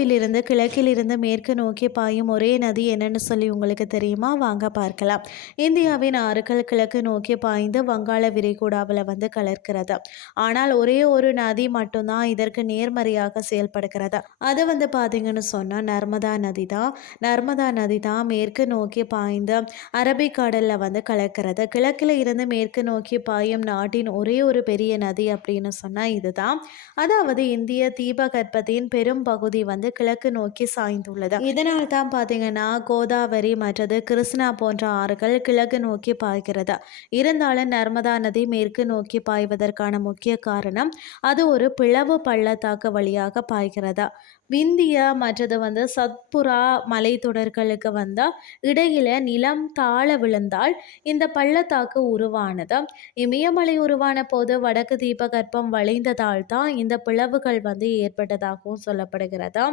கிழக்கிலிருந்து மேற்கு நோக்கி பாயும் ஒரே நதி என்னன்னு சொல்லி உங்களுக்கு தெரியுமா? வாங்க பார்க்கலாம். இந்தியாவின் ஆறுகள் கிழக்கு நோக்கி பாய்ந்து வங்காள விரிகுடாவில் வந்து கலர்கிறது ஆனால் ஒரே ஒரு நதி மட்டும்தான் இதற்கு நேர்மறையாக செயல்படுகிறது. அது வந்து பார்த்தீங்கன்னு சொன்னால் நர்மதா நதி தான். நர்மதா நதி தான் மேற்கு நோக்கி பாய்ந்து அரபிக்கடலில் வந்து கலக்கிறது. கிழக்கில் இருந்து மேற்கு நோக்கி பாயும் நாட்டின் ஒரே ஒரு பெரிய நதி அப்படின்னு சொன்னால் இதுதான். அதாவது இந்திய தீபகற்பத்தின் பெரும் பகுதி வந்து கிழக்கு நோக்கி சாய்ந்துள்ளது. இதனால் தான் பார்த்தீங்கன்னா கோதாவரி மற்றது கிருஷ்ணா போன்ற ஆறுகள் கிழக்கு நோக்கி பாய்கிறது. இருந்தாலும் நர்மதா நதி மேற்கு நோக்கி பாய்வதற்கான முக்கிய காரணம் அது ஒரு பிளவு பள்ளத்தாக்கு வழியாக பாய்கிறது. விந்திய மற்றது வந்து சத்புரா மலைத்தொடர்களுக்கு வந்து இடையில நிலம் தாழ விழுந்தால் இந்த பள்ளத்தாக்கு உருவானது. இமயமலை உருவான போது வடக்கு தீபகற்பம் வளைந்ததால் தான் இந்த பிளவுகள் வந்து ஏற்பட்டதாகவும் சொல்லப்படுகிறது.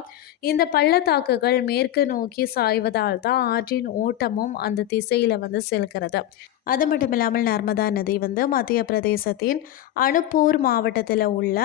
இந்த பள்ளத்தாக்குகள் மேற்கு நோக்கி சாய்வதால் தான் ஆற்றின் ஓட்டமும் அந்த திசையில் வந்து செல்கிறது. அது மட்டும் இல்லாமல் நர்மதா நதி வந்து மத்திய பிரதேசத்தின் அனுப்பூர் மாவட்டத்தில் உள்ள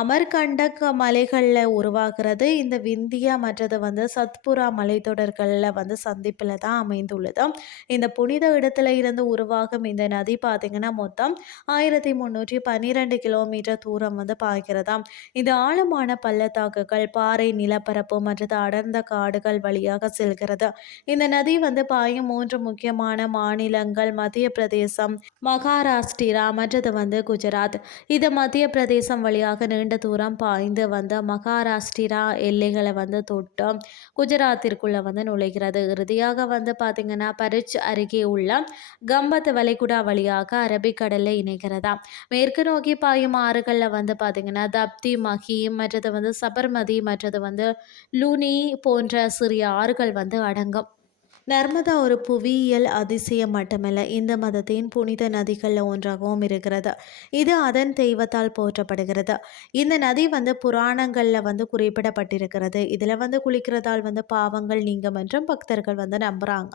அமர்கண்டக் மலைகளில் உருவாகிறது. இந்த விந்தியா மற்றது வந்து சத்புரா மலைத்தொடர்களில் வந்து சந்திப்பில் தான் அமைந்துள்ளது. இந்த புனித இடத்துல இருந்து உருவாகும் இந்த நதி பார்த்திங்கன்னா மொத்தம் ஆயிரத்தி முந்நூற்றி பன்னிரெண்டு கிலோமீட்டர் தூரம் வந்து பாய்கிறதாம் இது ஆழமான பள்ளத்தாக்குகள் பாறை நிலப்பரப்பு மற்றது அடர்ந்த காடுகள் வழியாக செல்கிறது. இந்த நதி வந்து பாயும் மூன்று முக்கியமான மாநிலங்கள் மத்திய மத்திய பிரதேசம் மகாராஷ்டிரா மற்றது வந்து குஜராத். இது மத்திய பிரதேசம் வழியாக நீண்ட தூரம் பாய்ந்து வந்த மகாராஷ்டிரா எல்லைகளை வந்து தொட்டு குஜராத்திற்குள்ளே வந்து நுழைகிறது. இறுதியாக வந்து பார்த்திங்கன்னா பரிச் அருகே உள்ள கம்பத் வளைகுடா வழியாக அரபிக்கடலில் இணைகிறதா மேற்கு நோக்கி பாயும் ஆறுகளில் வந்து பார்த்திங்கன்னா தப்தி மஹி மற்றது வந்து சபர்மதி மற்றது வந்து லூனி போன்ற சிறிய ஆறுகள் வந்து அடங்கும். நர்மதா ஒரு புவியியல் அதிசயம் மட்டுமல்ல இந்த மதத்தின் புனித நதிகளில் ஒன்றாகவும் இருக்கிறது. இது அதன் தெய்வத்தால் போற்றப்படுகிறது. இந்த நதி வந்து புராணங்களில் வந்து குறிப்பிடப்பட்டிருக்கிறது. இதில் வந்து குளிக்கிறதால் வந்து பாவங்கள் நீங்கும் என்றும் பக்தர்கள் வந்து நம்புகிறாங்க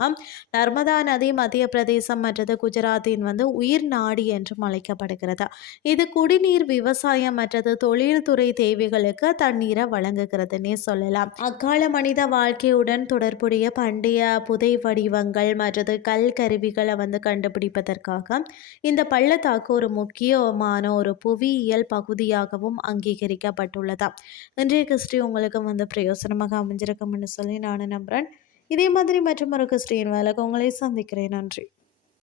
நர்மதா நதி மத்திய பிரதேசம் மற்றது குஜராத்தின் வந்து உயிர் நாடி என்றும் அழைக்கப்படுகிறது. இது குடிநீர் விவசாயம் மற்றது தொழில்துறை தேவைகளுக்கு தண்ணீரை வழங்குகிறதுனே சொல்லலாம். அக்கால மனித வாழ்க்கையுடன் தொடர்புடைய பண்டைய புதை வடிவங்கள் மற்றது கல் கருவிகளை வந்து கண்டுபிடிப்பதற்காக இந்த பள்ளத்தாக்கு ஒரு முக்கியமான ஒரு புவியியல் பகுதியாகவும் அங்கீகரிக்கப்பட்டுள்ளதா? இன்றைய கிறிஸ்டி உங்களுக்கு வந்து பிரயோசனமாக அமைஞ்சிருக்கும்னு சொல்லி நான் நம்புகிறேன் இதே மாதிரி மற்றும் ஒரு கிறிஸ்டியின் வேலைக்கு உங்களை சந்திக்கிறேன். நன்றி.